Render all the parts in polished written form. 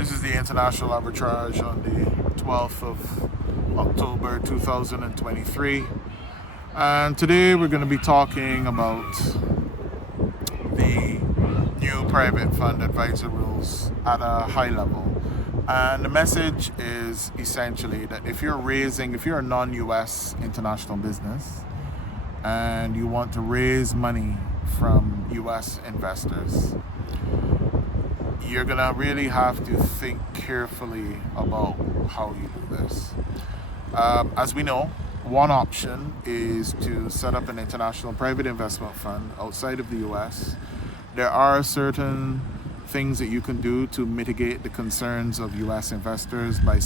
This is the International Arbitrage on the 12th of October 2023. And today we're going to be talking about the new private fund advisor rules at a high level. And the message is essentially that if you're a non-US international business and you want to raise money from US investors, you're gonna really have to think carefully about how you do this. As we know, one option is to set up an international private investment fund outside of the US. There are certain things that you can do to mitigate the concerns of US investors by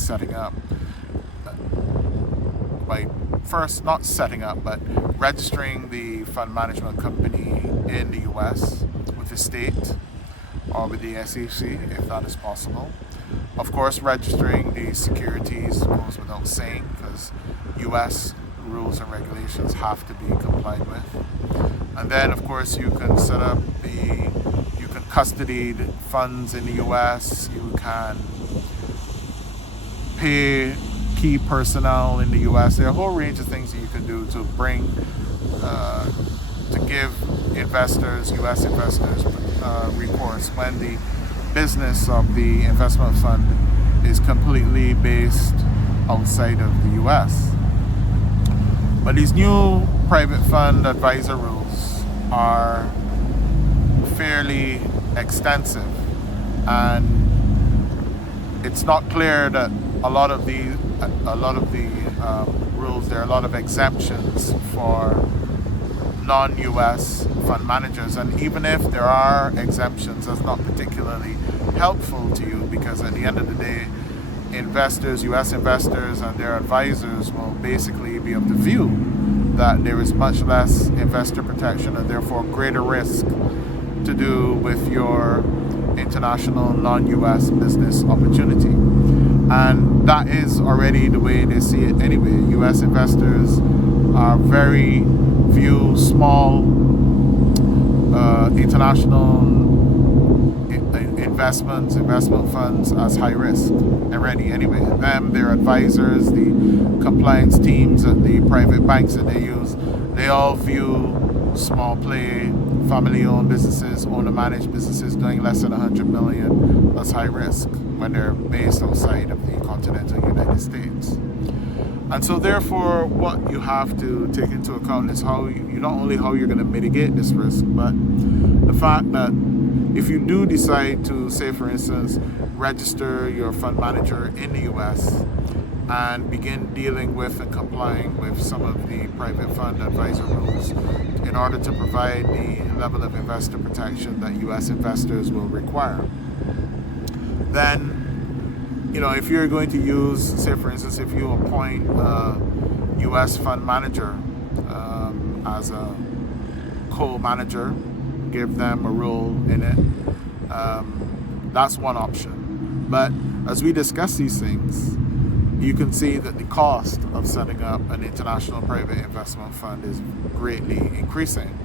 registering the fund management company in the US with the state or with the SEC, if that is possible. Of course, registering the securities goes without saying because US rules and regulations have to be complied with. And then, of course, you can custody the funds in the US, you can pay key personnel in the US. There are a whole range of things that you can do to give investors, US investors, recourse when the business of the investment fund is completely based outside of the US. But these new private fund advisor rules are fairly extensive, and it's not clear that a lot of the rules, there are a lot of exemptions for non-US fund managers, and even if there are exemptions, that's not particularly helpful to you because at the end of the day, investors, US investors and their advisors will basically be of the view that there is much less investor protection and therefore greater risk to do with your international non-US business opportunity. And that is already the way they see it anyway. US investors are view small international investment funds as high risk already anyway. Them, their advisors, the compliance teams at the private banks that they use, they all view small play, family-owned businesses, owner-managed businesses doing less than 100 million as high risk when they're based outside of the continental United States. And so therefore, what you have to take into account is not only how you're going to mitigate this risk, but the fact that if you do decide to, say for instance, register your fund manager in the US and begin dealing with and complying with some of the private fund advisor rules in order to provide the level of investor protection that US investors will require, then if you're going to use, say for instance, if you appoint a US fund manager as a co-manager, give them a role in it, that's one option. But as we discuss these things, you can see that the cost of setting up an international private investment fund is greatly increasing.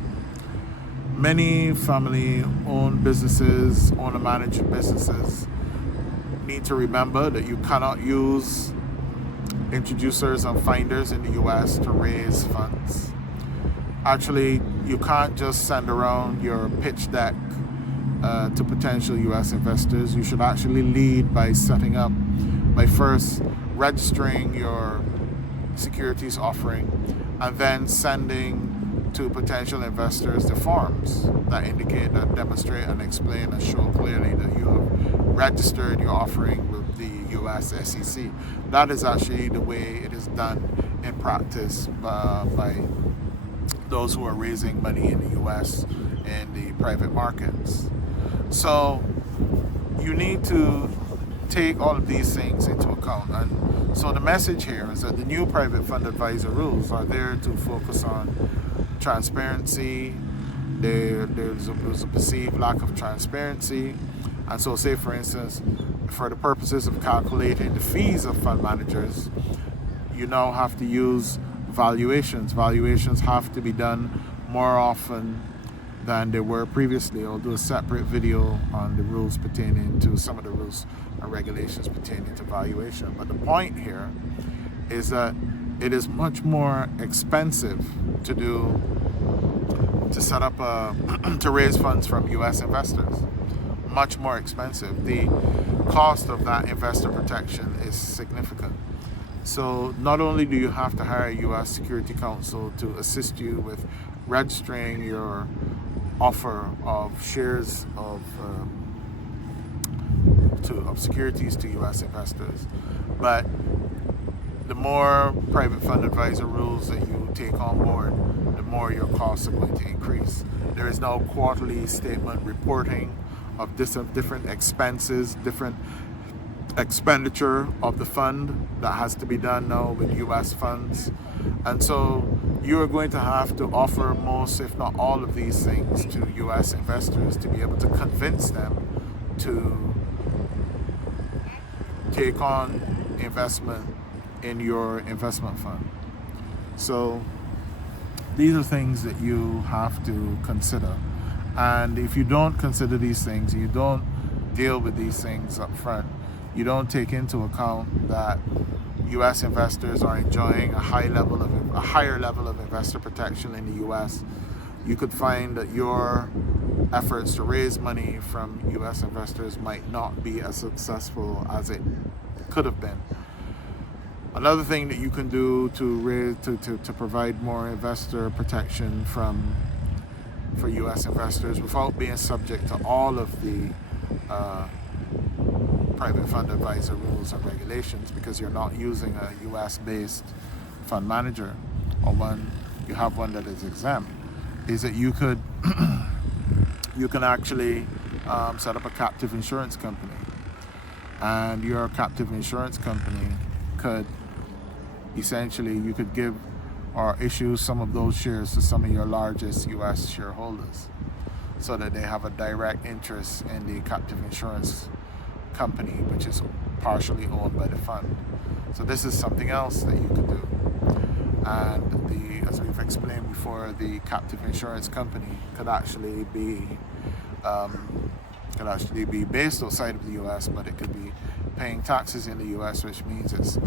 Many family-owned businesses, owner-managed businesses, need to remember that you cannot use introducers and finders in the US to raise funds. Actually, you can't just send around your pitch deck to potential US investors. You should actually lead by first registering your securities offering and then sending to potential investors the forms that demonstrate and explain and show clearly that you have registered your offering with the US SEC. That is actually the way it is done in practice by those who are raising money in the US in the private markets. So you need to take all of these things into account. And so the message here is that the new private fund advisor rules are there to focus on transparency. There's a perceived lack of transparency. And so say for instance, for the purposes of calculating the fees of fund managers, you now have to use valuations. Valuations have to be done more often than they were previously. I'll do a separate video on the rules pertaining to some of the rules and regulations pertaining to valuation. But the point here is that it is much more expensive to set up to raise funds from U.S. investors. Much more expensive. The cost of that investor protection is significant. So not only do you have to hire a U.S. security counsel to assist you with registering your offer of shares of securities to U.S. investors, but the more private fund advisor rules that you take on board, the more your costs are going to increase. There is now quarterly statement reporting of different expenses, different expenditure of the fund that has to be done now with U.S. funds. And so you are going to have to offer most, if not all of these things to U.S. investors to be able to convince them to take on investment in your investment fund. So these are things that you have to consider. And if you don't consider these things, you don't deal with these things up front, you don't take into account that U.S. investors are enjoying a higher level of investor protection in the U.S., you could find that your efforts to raise money from U.S. investors might not be as successful as it could have been. Another thing that you can do to provide more investor protection for U.S. investors without being subject to all of the private fund advisor rules and regulations, because you're not using a U.S.-based fund manager, or you have one that is exempt, is that you can actually set up a captive insurance company, and your captive insurance company could essentially, you could give or issue some of those shares to some of your largest U.S. shareholders so that they have a direct interest in the captive insurance company, which is partially owned by the fund. So this is something else that you could do. And as we've explained before, the captive insurance company could actually be based outside of the U.S., but it could be paying taxes in the U.S., which means it's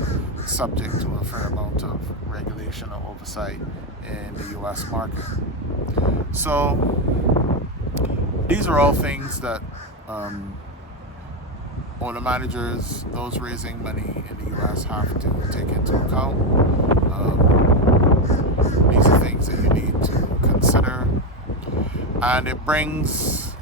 subject to a fair amount of regulation or oversight in the U.S. market. So these are all things that owner managers, those raising money in the U.S., have to take into account. These are things that you need to consider, and it brings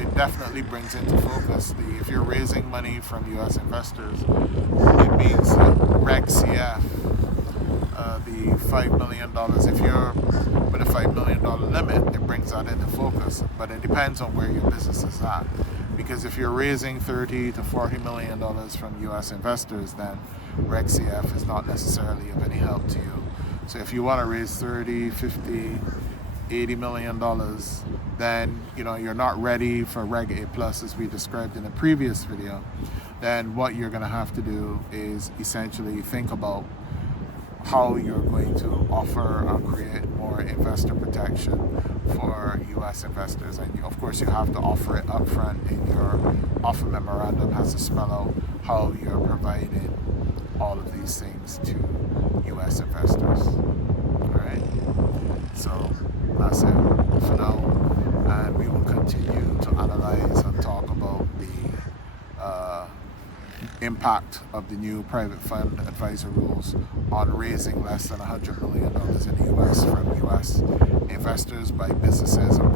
it definitely brings into focus if you're raising money from U.S. investors, it means that Reg CF, the $5 million, if you're with a $5 million limit, it brings that into focus. But it depends on where your business is at. Because if you're raising $30 to $40 million from U.S. investors, then Reg CF is not necessarily of any help to you. So if you want to raise 30, 50, $80 million, then you're not ready for Reg A Plus as we described in the previous video, then what you're going to have to do is essentially think about how you're going to offer or create more investor protection for U.S. investors. And of course you have to offer it up front, in your offer memorandum has to spell out how you're providing all of these things to U.S. investors. Alright, so that's it for now, and we will continue to analyze and talk about the impact of the new private fund advisor rules on raising less than $100 million in the U.S. from U.S. investors by businesses and